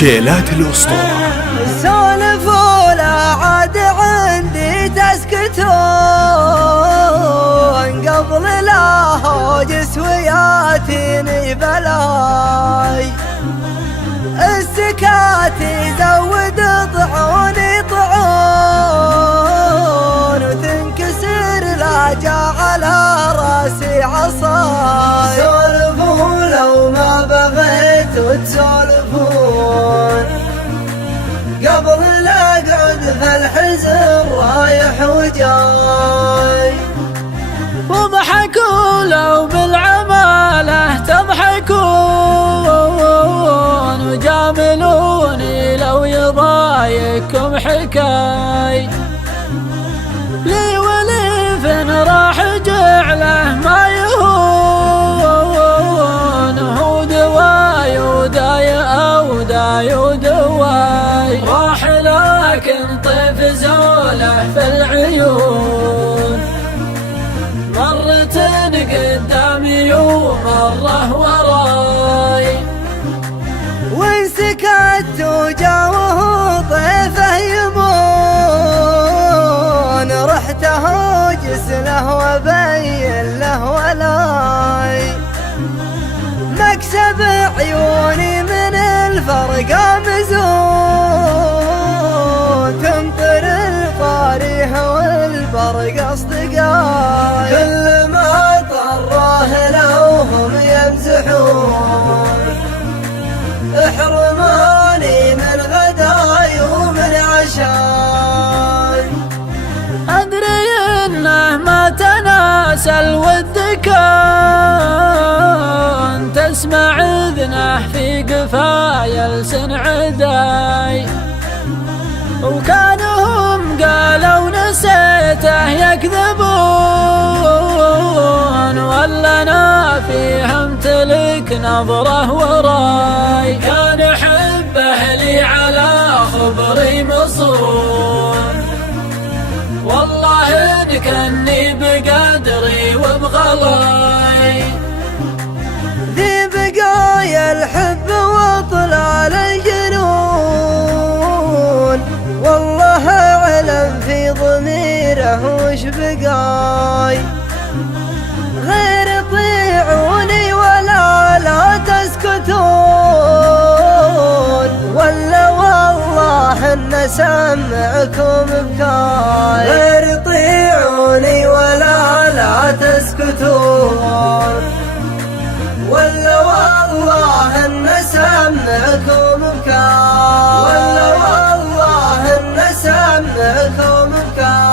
شيلات الأسطورة. سولفوا لا عاد عندي تسكتون قبل لا هوجس وياتيني بلاي. السكات يزود طعوني طعون وتنكسر لا جاء على راسي عصاي. سولفوا لو ما بغيت وتسولفون قبل لا اقعد في الحزن رايح وجاي. واضحكوا لو بالعماله تضحكون وجاملوني لو يضايقكم حكاي. لي وليف راح جعله ما يهون هو دواي وداي او داي ودواي. راح لكن طيف زوله في العيون مرة قدامي ومرة وراي. وإن سكت وجاوه طيفه يمون رحت هوجس له وبين له ولاي. مكسب عيوني من الفرقة مزون تمطر الفاريح والبرق اصدقاي. كل ما طراه لو هم يمزحون احرموني من غداي ومن عشاي. أدري إنه ما تناسى الود كان تسمع إذنه في قفايا لسن عداي. وكانهم قالوا نسيته يكذبون ولا أنا فيها امتلك نظره وراي. كان حب أهلي على خبري مصون والله إن كني بقدري وبغلاي. ذي بقايا الحب وطلال الجنون والله أعلم في ضميره وش بقاي. غير طيعوني ولا لا تسكتون ولا والله إن سمعكم بكاي. غير طيعوني ولا لا تسكتون ولا والله إن سمعكم بكاي. ولا والله إن سمعكم بكاي.